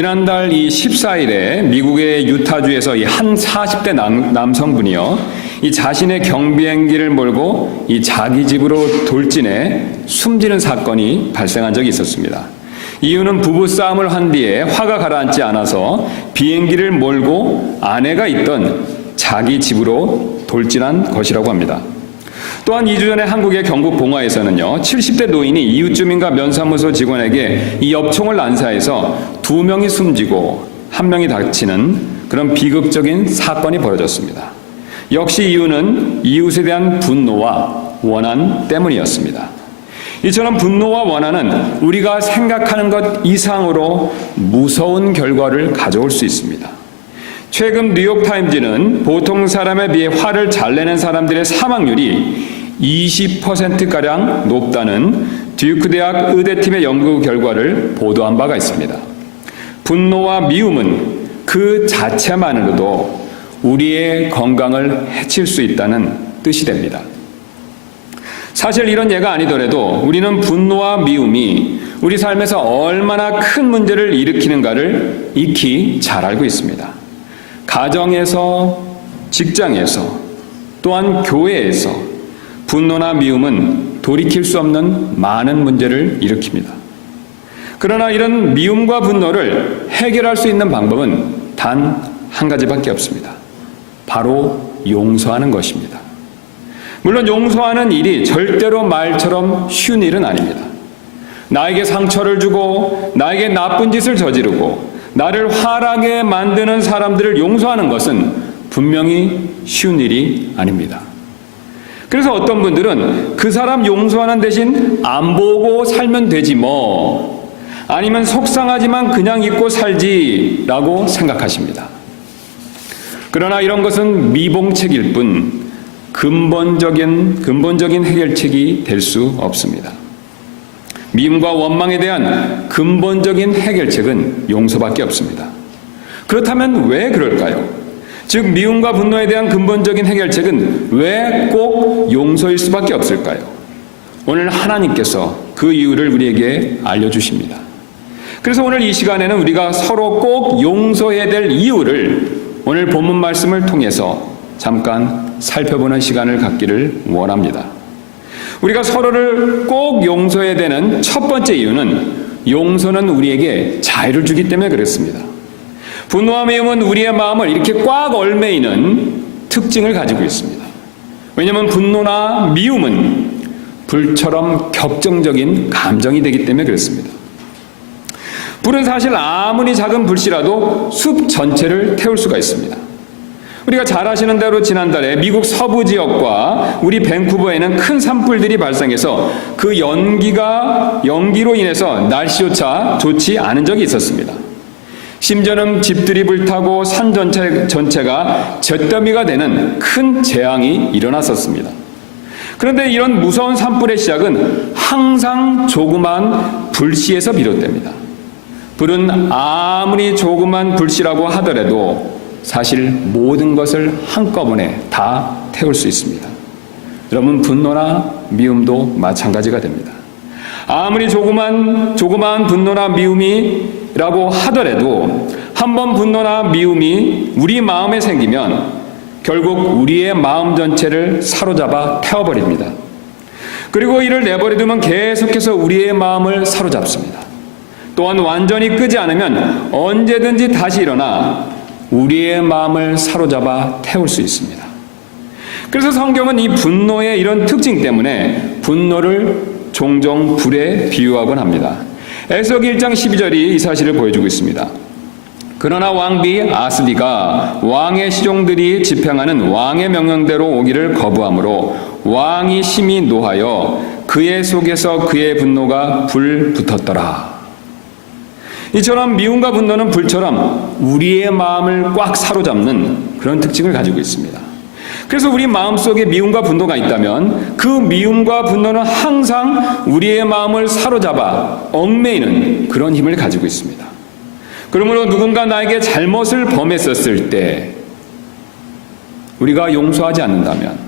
지난달 이 14일에 미국의 유타주에서 이 한 40대 남성분이요, 이 자신의 경비행기를 몰고 이 자기 집으로 돌진해 숨지는 사건이 발생한 적이 있었습니다. 이유는 부부싸움을 한 뒤에 화가 가라앉지 않아서 비행기를 몰고 아내가 있던 자기 집으로 돌진한 것이라고 합니다. 또한 2주 전에 한국의 경북 봉화에서는요, 70대 노인이 이웃주민과 면사무소 직원에게 이 엽총을 난사해서 2명이 숨지고 1명이 다치는 그런 비극적인 사건이 벌어졌습니다. 역시 이유는 이웃에 대한 분노와 원한 때문이었습니다. 이처럼 분노와 원한은 우리가 생각하는 것 이상으로 무서운 결과를 가져올 수 있습니다. 최근 뉴욕타임즈는 보통 사람에 비해 화를 잘 내는 사람들의 사망률이 20%가량 높다는 듀크 대학 의대팀의 연구 결과를 보도한 바가 있습니다. 분노와 미움은 그 자체만으로도 우리의 건강을 해칠 수 있다는 뜻이 됩니다. 사실 이런 예가 아니더라도 우리는 분노와 미움이 우리 삶에서 얼마나 큰 문제를 일으키는가를 익히 잘 알고 있습니다. 가정에서, 직장에서, 또한 교회에서 분노나 미움은 돌이킬 수 없는 많은 문제를 일으킵니다. 그러나 이런 미움과 분노를 해결할 수 있는 방법은 단 한 가지밖에 없습니다. 바로 용서하는 것입니다. 물론 용서하는 일이 절대로 말처럼 쉬운 일은 아닙니다. 나에게 상처를 주고 나에게 나쁜 짓을 저지르고 나를 화나게 만드는 사람들을 용서하는 것은 분명히 쉬운 일이 아닙니다. 그래서 어떤 분들은 그 사람 용서하는 대신 안 보고 살면 되지 뭐, 아니면 속상하지만 그냥 잊고 살지라고 생각하십니다. 그러나 이런 것은 미봉책일 뿐 근본적인 해결책이 될 수 없습니다. 미움과 원망에 대한 근본적인 해결책은 용서밖에 없습니다. 그렇다면 왜 그럴까요? 즉 미움과 분노에 대한 근본적인 해결책은 왜 꼭 용서일 수밖에 없을까요? 오늘 하나님께서 그 이유를 우리에게 알려주십니다. 그래서 오늘 이 시간에는 우리가 서로 꼭 용서해야 될 이유를 오늘 본문 말씀을 통해서 잠깐 살펴보는 시간을 갖기를 원합니다. 우리가 서로를 꼭 용서해야 되는 첫 번째 이유는 용서는 우리에게 자유를 주기 때문에 그렇습니다. 분노와 미움은 우리의 마음을 이렇게 꽉 얽매이는 특징을 가지고 있습니다. 왜냐하면 분노나 미움은 불처럼 격정적인 감정이 되기 때문에 그렇습니다. 불은 사실 아무리 작은 불씨라도 숲 전체를 태울 수가 있습니다. 우리가 잘 아시는 대로 지난달에 미국 서부 지역과 우리 밴쿠버에는 큰 산불들이 발생해서 그 연기로 인해서 날씨조차 좋지 않은 적이 있었습니다. 심지어는 집들이 불타고 산 전체가 잿더미가 되는 큰 재앙이 일어났었습니다. 그런데 이런 무서운 산불의 시작은 항상 조그만 불씨에서 비롯됩니다. 불은 아무리 조그만 불씨라고 하더라도 사실 모든 것을 한꺼번에 다 태울 수 있습니다. 여러분, 분노나 미움도 마찬가지가 됩니다. 아무리 조그만 분노나 미움이라고 하더라도 한번 분노나 미움이 우리 마음에 생기면 결국 우리의 마음 전체를 사로잡아 태워버립니다. 그리고 이를 내버려두면 계속해서 우리의 마음을 사로잡습니다. 또한 완전히 끄지 않으면 언제든지 다시 일어나 우리의 마음을 사로잡아 태울 수 있습니다. 그래서 성경은 이 분노의 이런 특징 때문에 분노를 종종 불에 비유하곤 합니다. 에스더기 1장 12절이 이 사실을 보여주고 있습니다. 그러나 왕비 아스디가 왕의 시종들이 집행하는 왕의 명령대로 오기를 거부하므로 왕이 심히 노하여 그의 속에서 그의 분노가 불 붙었더라. 이처럼 미움과 분노는 불처럼 우리의 마음을 꽉 사로잡는 그런 특징을 가지고 있습니다. 그래서 우리 마음속에 미움과 분노가 있다면 그 미움과 분노는 항상 우리의 마음을 사로잡아 얽매이는 그런 힘을 가지고 있습니다. 그러므로 누군가 나에게 잘못을 범했었을 때 우리가 용서하지 않는다면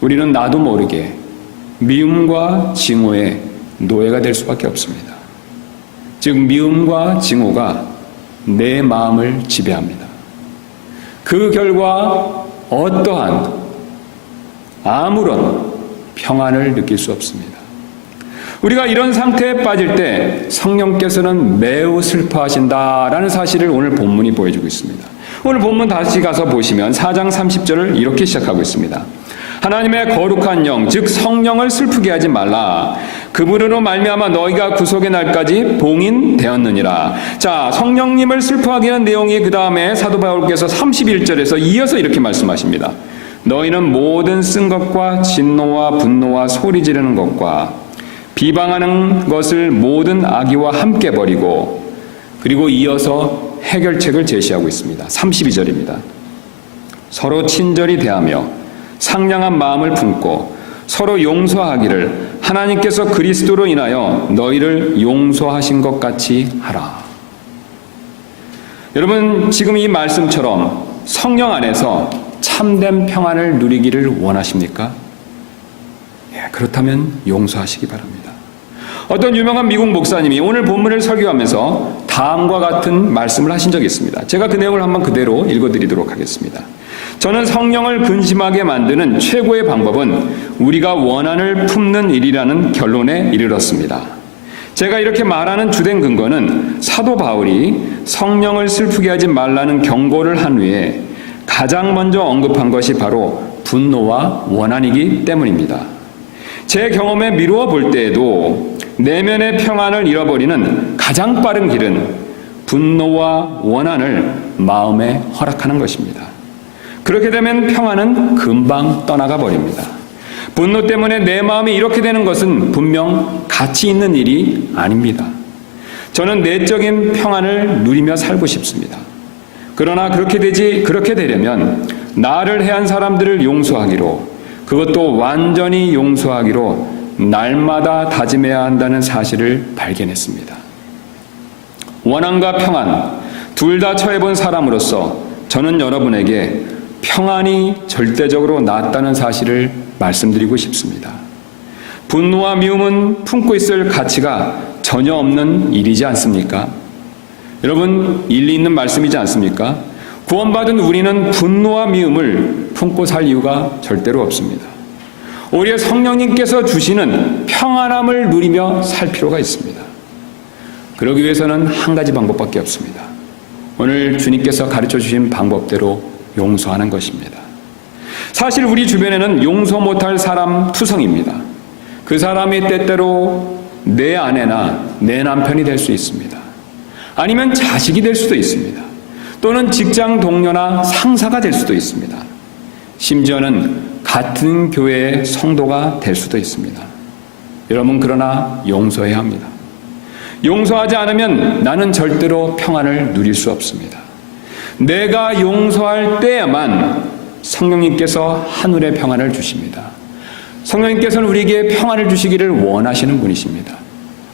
우리는 나도 모르게 미움과 징후의 노예가 될 수밖에 없습니다. 즉 미움과 징후가 내 마음을 지배합니다. 그 결과 어떠한 아무런 평안을 느낄 수 없습니다. 우리가 이런 상태에 빠질 때 성령께서는 매우 슬퍼하신다라는 사실을 오늘 본문이 보여주고 있습니다. 오늘 본문 다시 가서 보시면 4장 30절을 이렇게 시작하고 있습니다. 하나님의 거룩한 영, 즉 성령을 슬프게 하지 말라. 그분으로 말미암아 너희가 구속의 날까지 봉인되었느니라. 자, 성령님을 슬퍼하게 하는 내용이 그 다음에 사도 바울께서 31절에서 이어서 이렇게 말씀하십니다. 너희는 모든 쓴 것과 진노와 분노와 소리 지르는 것과 비방하는 것을 모든 악의와 함께 버리고, 그리고 이어서 해결책을 제시하고 있습니다. 32절입니다. 서로 친절히 대하며 상냥한 마음을 품고 서로 용서하기를 하나님께서 그리스도로 인하여 너희를 용서하신 것 같이 하라. 여러분, 지금 이 말씀처럼 성령 안에서 참된 평안을 누리기를 원하십니까? 그렇다면 용서하시기 바랍니다. 어떤 유명한 미국 목사님이 오늘 본문을 설교하면서 다음과 같은 말씀을 하신 적이 있습니다. 제가 그 내용을 한번 그대로 읽어드리도록 하겠습니다. 저는 성령을 근심하게 만드는 최고의 방법은 우리가 원한을 품는 일이라는 결론에 이르렀습니다. 제가 이렇게 말하는 주된 근거는 사도 바울이 성령을 슬프게 하지 말라는 경고를 한 후에 가장 먼저 언급한 것이 바로 분노와 원한이기 때문입니다. 제 경험에 미루어 볼 때에도 내면의 평안을 잃어버리는 가장 빠른 길은 분노와 원한을 마음에 허락하는 것입니다. 그렇게 되면 평안은 금방 떠나가 버립니다. 분노 때문에 내 마음이 이렇게 되는 것은 분명 가치 있는 일이 아닙니다. 저는 내적인 평안을 누리며 살고 싶습니다. 그러나 그렇게 되려면 나를 해한 사람들을 용서하기로, 그것도 완전히 용서하기로 날마다 다짐해야 한다는 사실을 발견했습니다. 원한과 평안 둘 다 처해본 사람으로서 저는 여러분에게 평안이 절대적으로 낫다는 사실을 말씀드리고 싶습니다. 분노와 미움은 품고 있을 가치가 전혀 없는 일이지 않습니까? 여러분, 일리 있는 말씀이지 않습니까? 구원받은 우리는 분노와 미움을 품고 살 이유가 절대로 없습니다. 오히려 성령님께서 주시는 평안함을 누리며 살 필요가 있습니다. 그러기 위해서는 한 가지 방법밖에 없습니다. 오늘 주님께서 가르쳐 주신 방법대로 용서하는 것입니다. 사실 우리 주변에는 용서 못할 사람 투성입니다. 그 사람이 때때로 내 아내나 내 남편이 될 수 있습니다. 아니면 자식이 될 수도 있습니다. 또는 직장 동료나 상사가 될 수도 있습니다. 심지어는 같은 교회의 성도가 될 수도 있습니다. 여러분, 그러나 용서해야 합니다. 용서하지 않으면 나는 절대로 평안을 누릴 수 없습니다. 내가 용서할 때에만 성령님께서 하늘의 평안을 주십니다. 성령님께서는 우리에게 평안을 주시기를 원하시는 분이십니다.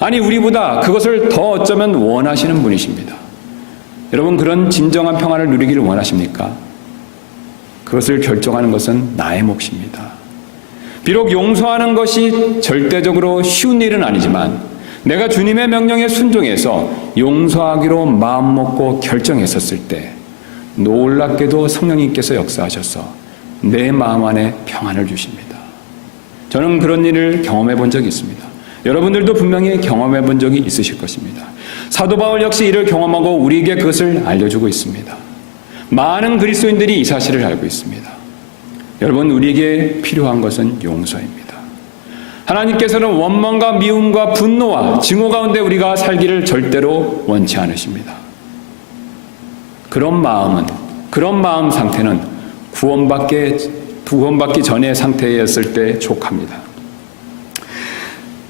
아니, 우리보다 그것을 더 어쩌면 원하시는 분이십니다. 여러분, 그런 진정한 평안을 누리기를 원하십니까? 그것을 결정하는 것은 나의 몫입니다. 비록 용서하는 것이 절대적으로 쉬운 일은 아니지만 내가 주님의 명령에 순종해서 용서하기로 마음먹고 결정했었을 때 놀랍게도 성령님께서 역사하셔서 내 마음 안에 평안을 주십니다. 저는 그런 일을 경험해 본 적이 있습니다. 여러분들도 분명히 경험해 본 적이 있으실 것입니다. 사도 바울 역시 이를 경험하고 우리에게 그것을 알려주고 있습니다. 많은 그리스도인들이 이 사실을 알고 있습니다. 여러분, 우리에게 필요한 것은 용서입니다. 하나님께서는 원망과 미움과 분노와 증오 가운데 우리가 살기를 절대로 원치 않으십니다. 그런 마음 상태는 구원받기 전의 상태였을 때 족합니다.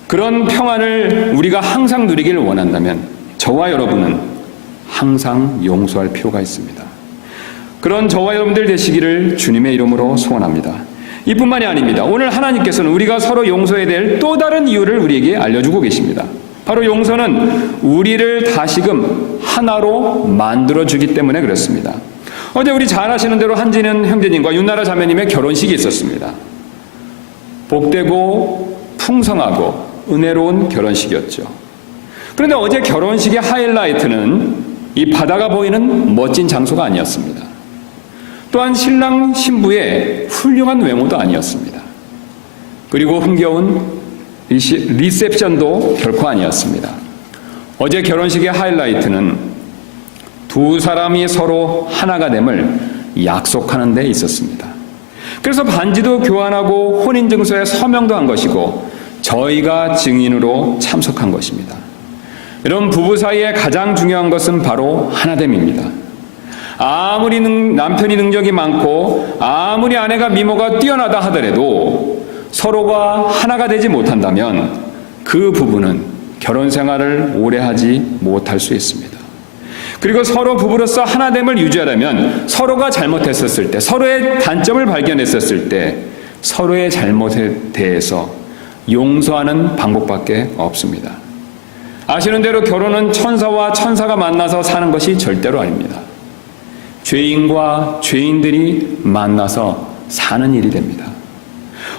그런 평안을 우리가 항상 누리기를 원한다면 저와 여러분은 항상 용서할 필요가 있습니다. 그런 저와 여러분들 되시기를 주님의 이름으로 소원합니다. 이뿐만이 아닙니다. 오늘 하나님께서는 우리가 서로 용서해야 될 또 다른 이유를 우리에게 알려주고 계십니다. 바로 용서는 우리를 다시금 하나로 만들어주기 때문에 그렇습니다. 어제 우리 잘 아시는 대로 한진현 형제님과 윤나라 자매님의 결혼식이 있었습니다. 복되고 풍성하고 은혜로운 결혼식이었죠. 그런데 어제 결혼식의 하이라이트는 이 바다가 보이는 멋진 장소가 아니었습니다. 또한 신랑 신부의 훌륭한 외모도 아니었습니다. 그리고 흥겨운 리셉션도 결코 아니었습니다. 어제 결혼식의 하이라이트는 두 사람이 서로 하나가 됨을 약속하는 데 있었습니다. 그래서 반지도 교환하고 혼인증서에 서명도 한 것이고 저희가 증인으로 참석한 것입니다. 여러분, 부부 사이에 가장 중요한 것은 바로 하나됨입니다. 아무리 남편이 능력이 많고 아무리 아내가 미모가 뛰어나다 하더라도 서로가 하나가 되지 못한다면 그 부부는 결혼 생활을 오래 하지 못할 수 있습니다. 그리고 서로 부부로서 하나됨을 유지하려면 서로가 잘못했었을 때, 서로의 단점을 발견했었을 때 서로의 잘못에 대해서 용서하는 방법밖에 없습니다. 아시는 대로 결혼은 천사와 천사가 만나서 사는 것이 절대로 아닙니다. 죄인과 죄인들이 만나서 사는 일이 됩니다.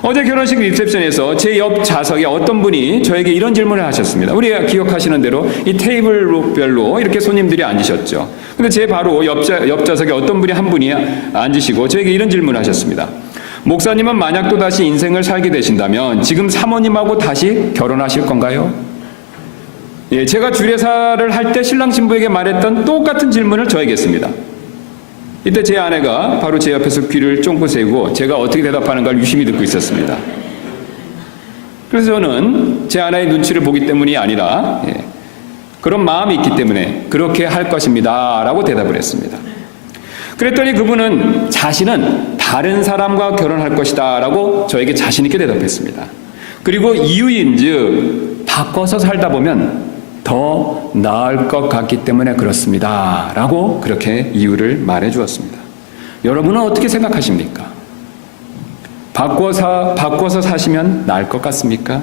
어제 결혼식 리셉션에서 제 옆 좌석에 어떤 분이 저에게 이런 질문을 하셨습니다. 우리가 기억하시는 대로 이 테이블별로 이렇게 손님들이 앉으셨죠. 근데 제 바로 옆 좌석에 어떤 분이 한 분이 앉으시고 저에게 이런 질문을 하셨습니다. 목사님은 만약 또다시 인생을 살게 되신다면 지금 사모님하고 다시 결혼하실 건가요? 예, 제가 주례사를 할 때 신랑 신부에게 말했던 똑같은 질문을 저에게 했습니다. 이때 제 아내가 바로 제 옆에서 귀를 쫑긋 세우고 제가 어떻게 대답하는가를 유심히 듣고 있었습니다. 그래서 저는 제 아내의 눈치를 보기 때문이 아니라 그런 마음이 있기 때문에 그렇게 할 것입니다 라고 대답을 했습니다. 그랬더니 그분은 자신은 다른 사람과 결혼할 것이다 라고 저에게 자신 있게 대답했습니다. 그리고 이유인즉 바꿔서 살다 보면 더 나을 것 같기 때문에 그렇습니다 라고 그렇게 이유를 말해 주었습니다. 여러분은 어떻게 생각하십니까? 바꿔서 사시면 나을 것 같습니까?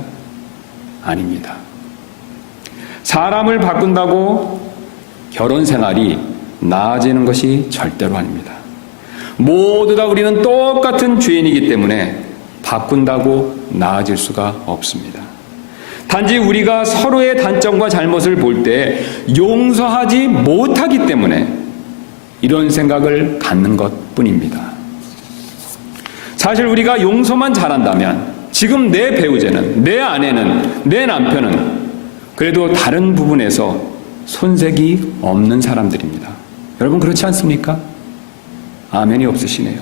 아닙니다. 사람을 바꾼다고 결혼 생활이 나아지는 것이 절대로 아닙니다. 모두 다 우리는 똑같은 죄인이기 때문에 바꾼다고 나아질 수가 없습니다. 단지 우리가 서로의 단점과 잘못을 볼 때 용서하지 못하기 때문에 이런 생각을 갖는 것뿐입니다. 사실 우리가 용서만 잘한다면 지금 내 배우자는, 내 아내는, 내 남편은 그래도 다른 부분에서 손색이 없는 사람들입니다. 여러분 그렇지 않습니까? 아멘이 없으시네요.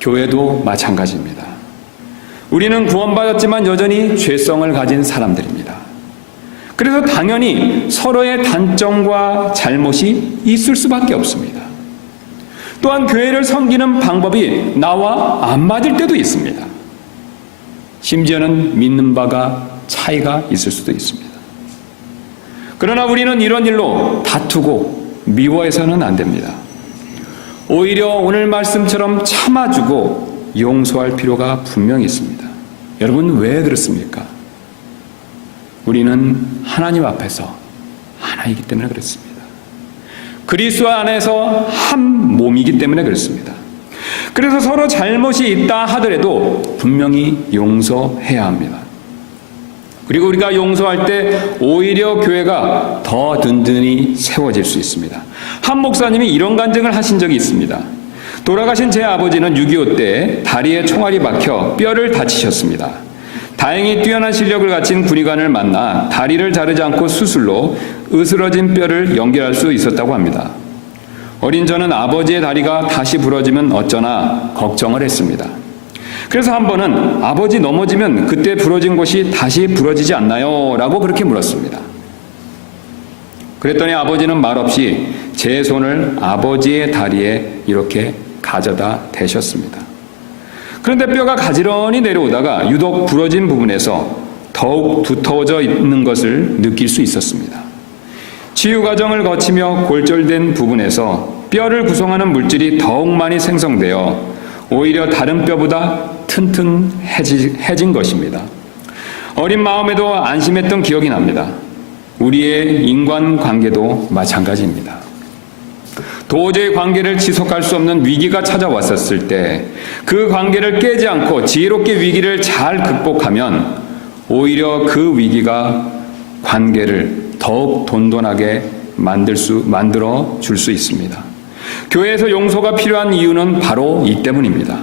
교회도 마찬가지입니다. 우리는 구원받았지만 여전히 죄성을 가진 사람들입니다. 그래서 당연히 서로의 단점과 잘못이 있을 수밖에 없습니다. 또한 교회를 섬기는 방법이 나와 안 맞을 때도 있습니다. 심지어는 믿는 바가 차이가 있을 수도 있습니다. 그러나 우리는 이런 일로 다투고 미워해서는 안 됩니다. 오히려 오늘 말씀처럼 참아주고 용서할 필요가 분명히 있습니다. 여러분 왜 그렇습니까? 우리는 하나님 앞에서 하나이기 때문에 그렇습니다. 그리스도 안에서 한 몸이기 때문에 그렇습니다. 그래서 서로 잘못이 있다 하더라도 분명히 용서해야 합니다. 그리고 우리가 용서할 때 오히려 교회가 더 든든히 세워질 수 있습니다. 한 목사님이 이런 간증을 하신 적이 있습니다. 돌아가신 제 아버지는 6.25 때 다리에 총알이 박혀 뼈를 다치셨습니다. 다행히 뛰어난 실력을 갖춘 군의관을 만나 다리를 자르지 않고 수술로 으스러진 뼈를 연결할 수 있었다고 합니다. 어린 저는 아버지의 다리가 다시 부러지면 어쩌나 걱정을 했습니다. 그래서 한 번은 아버지 넘어지면 그때 부러진 곳이 다시 부러지지 않나요? 라고 그렇게 물었습니다. 그랬더니 아버지는 말없이 제 손을 아버지의 다리에 이렇게 가져다 대셨습니다. 그런데 뼈가 가지런히 내려오다가 유독 부러진 부분에서 더욱 두터워져 있는 것을 느낄 수 있었습니다. 치유 과정을 거치며 골절된 부분에서 뼈를 구성하는 물질이 더욱 많이 생성되어 오히려 다른 뼈보다 튼튼해진 것입니다. 어린 마음에도 안심했던 기억이 납니다. 우리의 인간관계도 마찬가지입니다. 도저히 관계를 지속할 수 없는 위기가 찾아왔었을 때 그 관계를 깨지 않고 지혜롭게 위기를 잘 극복하면 오히려 그 위기가 관계를 더욱 돈돈하게 만들어 줄 수 있습니다. 교회에서 용서가 필요한 이유는 바로 이 때문입니다.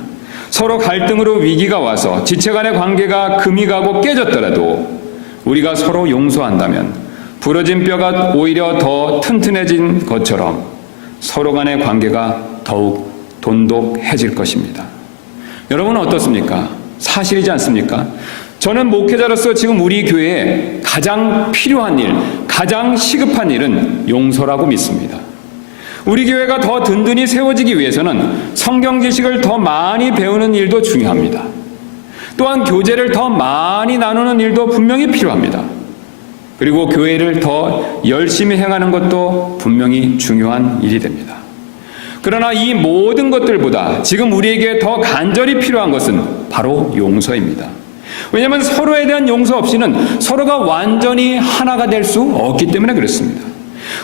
서로 갈등으로 위기가 와서 지체 간의 관계가 금이 가고 깨졌더라도 우리가 서로 용서한다면 부러진 뼈가 오히려 더 튼튼해진 것처럼 서로 간의 관계가 더욱 돈독해질 것입니다. 여러분은 어떻습니까? 사실이지 않습니까? 저는 목회자로서 지금 우리 교회에 가장 필요한 일, 가장 시급한 일은 용서라고 믿습니다. 우리 교회가 더 든든히 세워지기 위해서는 성경 지식을 더 많이 배우는 일도 중요합니다. 또한 교제를 더 많이 나누는 일도 분명히 필요합니다. 그리고 교회를 더 열심히 행하는 것도 분명히 중요한 일이 됩니다. 그러나 이 모든 것들보다 지금 우리에게 더 간절히 필요한 것은 바로 용서입니다. 왜냐하면 서로에 대한 용서 없이는 서로가 완전히 하나가 될 수 없기 때문에 그렇습니다.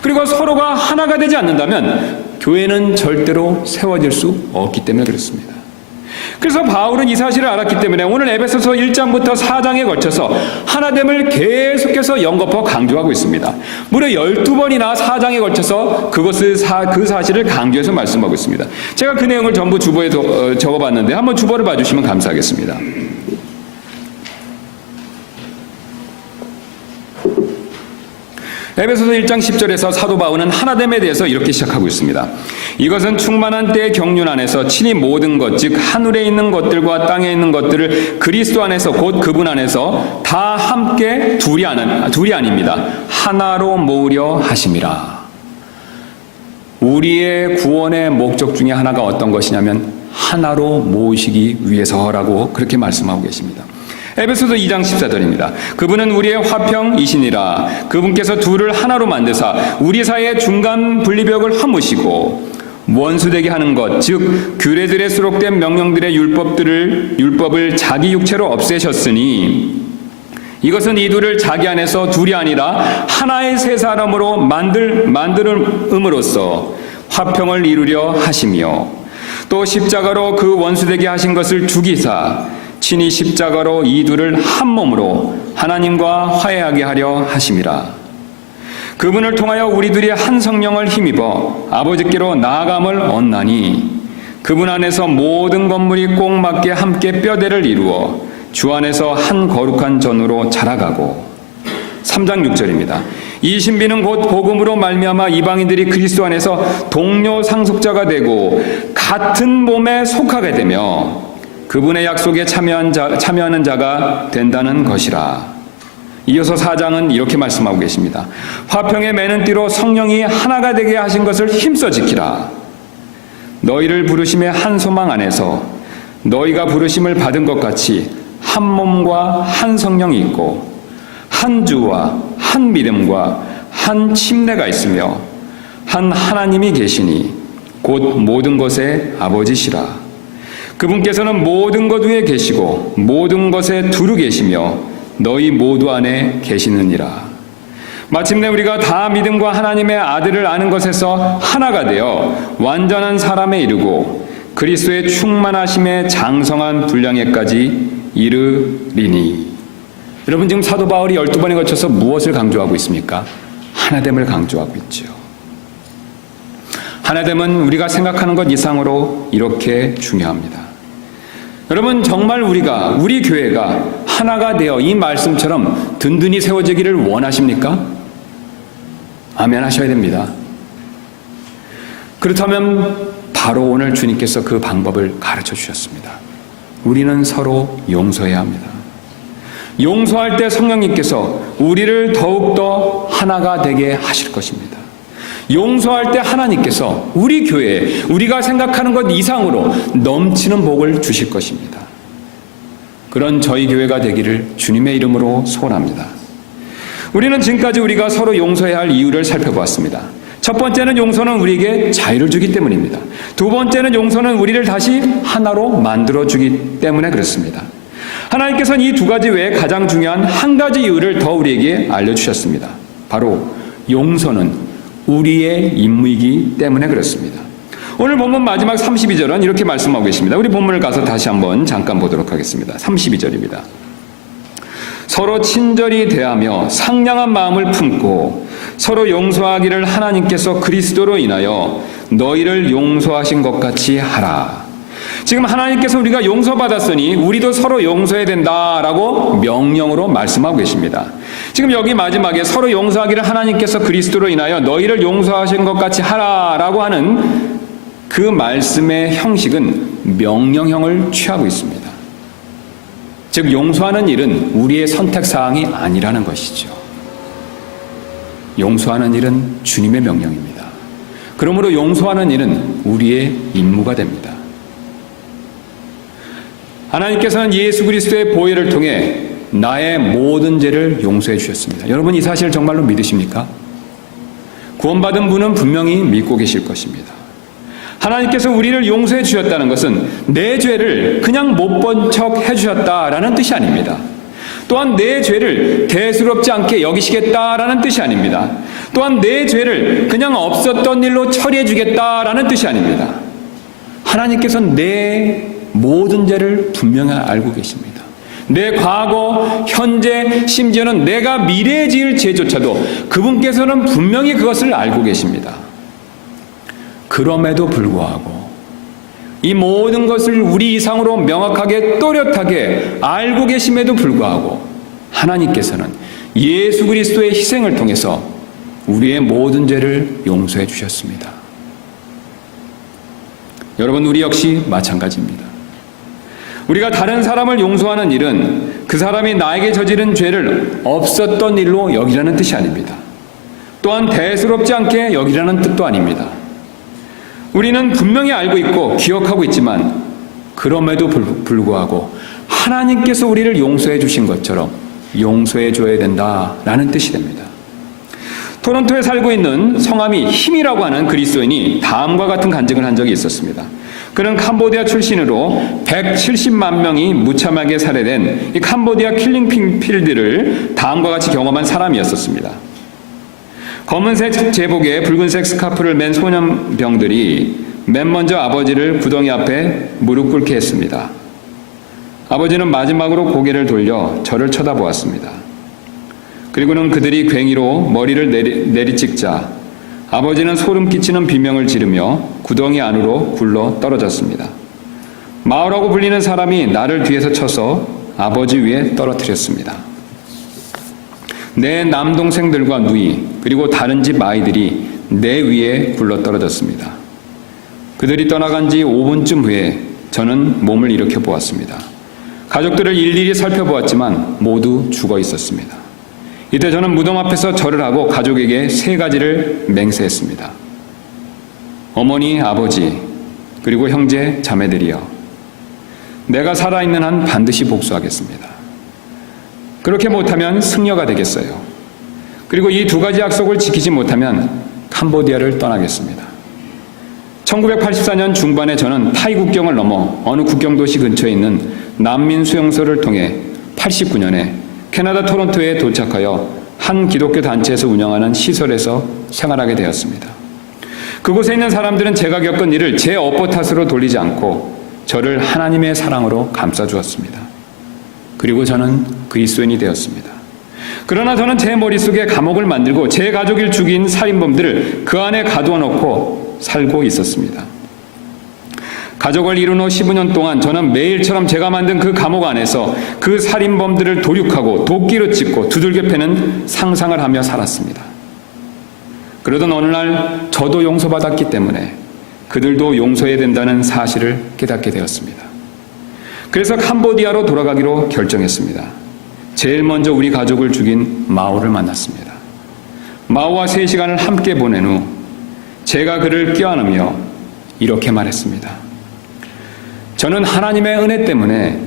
그리고 서로가 하나가 되지 않는다면 교회는 절대로 세워질 수 없기 때문에 그렇습니다. 그래서 바울은 이 사실을 알았기 때문에 오늘 에베소서 1장부터 4장에 걸쳐서 하나됨을 계속해서 연거푸어 강조하고 있습니다. 무려 12번이나 4장에 걸쳐서 그 사실을 강조해서 말씀하고 있습니다. 제가 그 내용을 전부 주보에 적어봤는데 한번 주보를 봐주시면 감사하겠습니다. 에베소서 1장 10절에서 사도 바울은 하나됨에 대해서 이렇게 시작하고 있습니다. 이것은 충만한 때의 경륜 안에서 친히 모든 것, 즉 하늘에 있는 것들과 땅에 있는 것들을 그리스도 안에서 곧 그분 안에서 다 함께 둘이 아닙니다. 하나로 모으려 하심이라. 우리의 구원의 목적 중에 하나가 어떤 것이냐면 하나로 모으시기 위해서라고 그렇게 말씀하고 계십니다. 에베소서 2장 14절입니다. 그분은 우리의 화평이시니라. 그분께서 둘을 하나로 만드사 우리 사이의 중간 분리벽을 허무시고 원수되게 하는 것, 즉 규례들에 수록된 명령들의 율법을 자기 육체로 없애셨으니 이것은 이 둘을 자기 안에서 둘이 아니라 하나의 세 사람으로 만들음으로써 화평을 이루려 하시며 또 십자가로 그 원수되게 하신 것을 죽이사 친히 십자가로 이 둘을 한 몸으로 하나님과 화해하게 하려 하심이라. 그분을 통하여 우리 둘이 한 성령을 힘입어 아버지께로 나아감을 얻나니 그분 안에서 모든 건물이 꼭 맞게 함께 뼈대를 이루어 주 안에서 한 거룩한 전으로 자라가고. 3장 6절입니다. 이 신비는 곧 복음으로 말미암아 이방인들이 그리스도 안에서 동료 상속자가 되고 같은 몸에 속하게 되며 그분의 약속에 참여하는 자가 된다는 것이라. 이어서 4장은 이렇게 말씀하고 계십니다. 화평의 매는 띠로 성령이 하나가 되게 하신 것을 힘써 지키라. 너희를 부르심의 한 소망 안에서 너희가 부르심을 받은 것 같이 한 몸과 한 성령이 있고 한 주와 한 믿음과 한 침례가 있으며 한 하나님이 계시니 곧 모든 것의 아버지시라. 그분께서는 모든 것 위에 계시고 모든 것에 두루 계시며 너희 모두 안에 계시느니라. 마침내 우리가 다 믿음과 하나님의 아들을 아는 것에서 하나가 되어 완전한 사람에 이르고 그리스도의 충만하심에 장성한 분량에까지 이르리니. 여러분, 지금 사도 바울이 12번에 걸쳐서 무엇을 강조하고 있습니까? 하나됨을 강조하고 있죠. 하나됨은 우리가 생각하는 것 이상으로 이렇게 중요합니다. 여러분, 정말 우리 교회가 하나가 되어 이 말씀처럼 든든히 세워지기를 원하십니까? 아멘 하셔야 됩니다. 그렇다면 바로 오늘 주님께서 그 방법을 가르쳐 주셨습니다. 우리는 서로 용서해야 합니다. 용서할 때 성령님께서 우리를 더욱더 하나가 되게 하실 것입니다. 용서할 때 하나님께서 우리 교회에 우리가 생각하는 것 이상으로 넘치는 복을 주실 것입니다. 그런 저희 교회가 되기를 주님의 이름으로 소원합니다. 우리는 지금까지 우리가 서로 용서해야 할 이유를 살펴보았습니다. 첫 번째는 용서는 우리에게 자유를 주기 때문입니다. 두 번째는 용서는 우리를 다시 하나로 만들어주기 때문에 그렇습니다. 하나님께서는 이 두 가지 외에 가장 중요한 한 가지 이유를 더 우리에게 알려주셨습니다. 바로 용서는 우리의 임무이기 때문에 그렇습니다. 오늘 본문 마지막 32절은 이렇게 말씀하고 계십니다. 우리 본문을 가서 다시 한번 잠깐 보도록 하겠습니다. 32절입니다. 서로 친절히 대하며 상냥한 마음을 품고 서로 용서하기를 하나님께서 그리스도로 인하여 너희를 용서하신 것 같이 하라. 지금 하나님께서 우리가 용서받았으니 우리도 서로 용서해야 된다라고 명령으로 말씀하고 계십니다. 지금 여기 마지막에 서로 용서하기를 하나님께서 그리스도로 인하여 너희를 용서하신 것 같이 하라라고 하는 그 말씀의 형식은 명령형을 취하고 있습니다. 즉 용서하는 일은 우리의 선택사항이 아니라는 것이죠. 용서하는 일은 주님의 명령입니다. 그러므로 용서하는 일은 우리의 임무가 됩니다. 하나님께서는 예수 그리스도의 보혈을 통해 나의 모든 죄를 용서해 주셨습니다. 여러분 이 사실 정말로 믿으십니까? 구원받은 분은 분명히 믿고 계실 것입니다. 하나님께서 우리를 용서해 주셨다는 것은 내 죄를 그냥 못 본 척 해주셨다라는 뜻이 아닙니다. 또한 내 죄를 대수롭지 않게 여기시겠다라는 뜻이 아닙니다. 또한 내 죄를 그냥 없었던 일로 처리해 주겠다라는 뜻이 아닙니다. 하나님께서는 내 모든 죄를 분명히 알고 계십니다. 내 과거, 현재, 심지어는 내가 미래에 지을 죄조차도 그분께서는 분명히 그것을 알고 계십니다. 그럼에도 불구하고 이 모든 것을 우리 이상으로 명확하게 또렷하게 알고 계심에도 불구하고 하나님께서는 예수 그리스도의 희생을 통해서 우리의 모든 죄를 용서해 주셨습니다. 여러분 우리 역시 마찬가지입니다. 우리가 다른 사람을 용서하는 일은 그 사람이 나에게 저지른 죄를 없었던 일로 여기라는 뜻이 아닙니다. 또한 대수롭지 않게 여기라는 뜻도 아닙니다. 우리는 분명히 알고 있고 기억하고 있지만 그럼에도 불구하고 하나님께서 우리를 용서해 주신 것처럼 용서해 줘야 된다라는 뜻이 됩니다. 토론토에 살고 있는 성함이 힘이라고 하는 그리스도인이 다음과 같은 간증을 한 적이 있었습니다. 그는 캄보디아 출신으로 170만 명이 무참하게 살해된 이 캄보디아 킬링 필드를 다음과 같이 경험한 사람이었습니다. 검은색 제복에 붉은색 스카프를 맨 소년병들이 맨 먼저 아버지를 구덩이 앞에 무릎 꿇게 했습니다. 아버지는 마지막으로 고개를 돌려 저를 쳐다보았습니다. 그리고는 그들이 괭이로 머리를 내리찍자 아버지는 소름 끼치는 비명을 지르며 구덩이 안으로 굴러 떨어졌습니다. 마오라고 불리는 사람이 나를 뒤에서 쳐서 아버지 위에 떨어뜨렸습니다. 내 남동생들과 누이 그리고 다른 집 아이들이 내 위에 굴러 떨어졌습니다. 그들이 떠나간 지 5분쯤 후에 저는 몸을 일으켜 보았습니다. 가족들을 일일이 살펴보았지만 모두 죽어 있었습니다. 이때 저는 무덤 앞에서 절을 하고 가족에게 3가지를 맹세했습니다. 어머니, 아버지, 그리고 형제, 자매들이여, 내가 살아있는 한 반드시 복수하겠습니다. 그렇게 못하면 승려가 되겠어요. 그리고 이 2가지 약속을 지키지 못하면 캄보디아를 떠나겠습니다. 1984년 중반에 저는 타이 국경을 넘어 어느 국경도시 근처에 있는 난민 수용소를 통해 89년에 캐나다 토론토에 도착하여 한 기독교 단체에서 운영하는 시설에서 생활하게 되었습니다. 그곳에 있는 사람들은 제가 겪은 일을 제 업보 탓으로 돌리지 않고 저를 하나님의 사랑으로 감싸주었습니다. 그리고 저는 그리스도인이 되었습니다. 그러나 저는 제 머릿속에 감옥을 만들고 제 가족을 죽인 살인범들을 그 안에 가두어 놓고 살고 있었습니다. 가족을 이룬 후 15년 동안 저는 매일처럼 제가 만든 그 감옥 안에서 그 살인범들을 도륙하고 도끼로 찢고 두들겨 패는 상상을 하며 살았습니다. 그러던 어느 날 저도 용서받았기 때문에 그들도 용서해야 된다는 사실을 깨닫게 되었습니다. 그래서 캄보디아로 돌아가기로 결정했습니다. 제일 먼저 우리 가족을 죽인 마오를 만났습니다. 마오와 3시간을 함께 보낸 후 제가 그를 껴안으며 이렇게 말했습니다. 저는 하나님의 은혜 때문에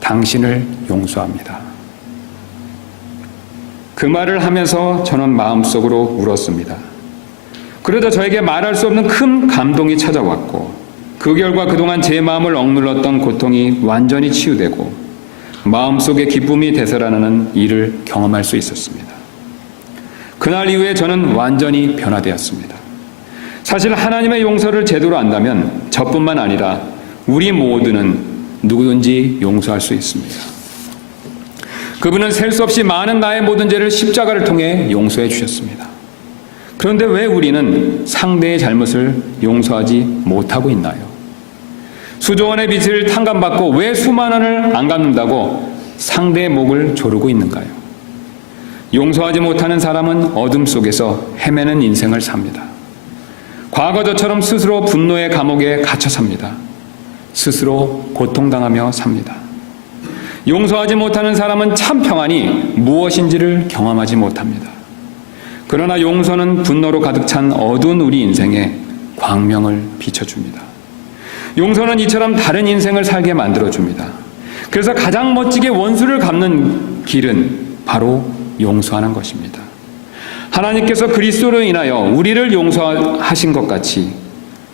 당신을 용서합니다. 그 말을 하면서 저는 마음속으로 울었습니다. 그러자 저에게 말할 수 없는 큰 감동이 찾아왔고 그 결과 그동안 제 마음을 억눌렀던 고통이 완전히 치유되고 마음속에 기쁨이 되살아나는 일을 경험할 수 있었습니다. 그날 이후에 저는 완전히 변화되었습니다. 사실 하나님의 용서를 제대로 안다면 저뿐만 아니라 우리 모두는 누구든지 용서할 수 있습니다. 그분은 셀 수 없이 많은 나의 모든 죄를 십자가를 통해 용서해 주셨습니다. 그런데 왜 우리는 상대의 잘못을 용서하지 못하고 있나요? 수조 원의 빚을 탕감받고 왜 수만 원을 안 갚는다고 상대의 목을 조르고 있는가요? 용서하지 못하는 사람은 어둠 속에서 헤매는 인생을 삽니다. 과거 저처럼 스스로 분노의 감옥에 갇혀 삽니다. 스스로 고통당하며 삽니다. 용서하지 못하는 사람은 참 평안이 무엇인지를 경험하지 못합니다. 그러나 용서는 분노로 가득 찬 어두운 우리 인생에 광명을 비춰줍니다. 용서는 이처럼 다른 인생을 살게 만들어줍니다. 그래서 가장 멋지게 원수를 갚는 길은 바로 용서하는 것입니다. 하나님께서 그리스도로 인하여 우리를 용서하신 것 같이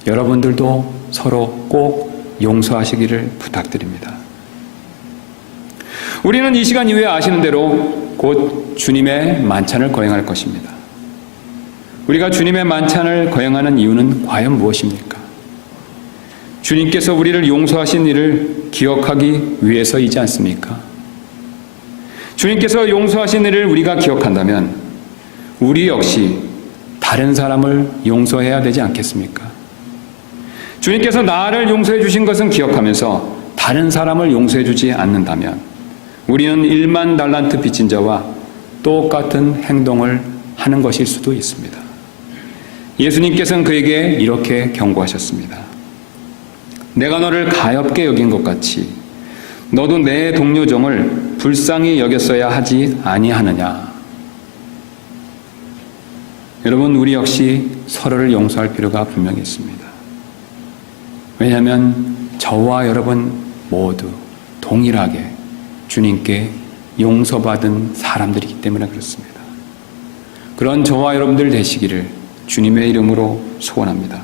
여러분들도 서로 꼭 용서하시기를 부탁드립니다. 우리는 이 시간 이후에 아시는 대로 곧 주님의 만찬을 거행할 것입니다. 우리가 주님의 만찬을 거행하는 이유는 과연 무엇입니까? 주님께서 우리를 용서하신 일을 기억하기 위해서이지 않습니까? 주님께서 용서하신 일을 우리가 기억한다면 우리 역시 다른 사람을 용서해야 되지 않겠습니까? 주님께서 나를 용서해 주신 것은 기억하면서 다른 사람을 용서해 주지 않는다면 우리는 1만 달란트 빚진 자와 똑같은 행동을 하는 것일 수도 있습니다. 예수님께서는 그에게 이렇게 경고하셨습니다. 내가 너를 가엾게 여긴 것 같이 너도 내 동료 종을 불쌍히 여겼어야 하지 아니하느냐. 여러분, 우리 역시 서로를 용서할 필요가 분명히 있습니다. 왜냐하면 저와 여러분 모두 동일하게 주님께 용서받은 사람들이기 때문에 그렇습니다. 그런 저와 여러분들 되시기를 주님의 이름으로 소원합니다.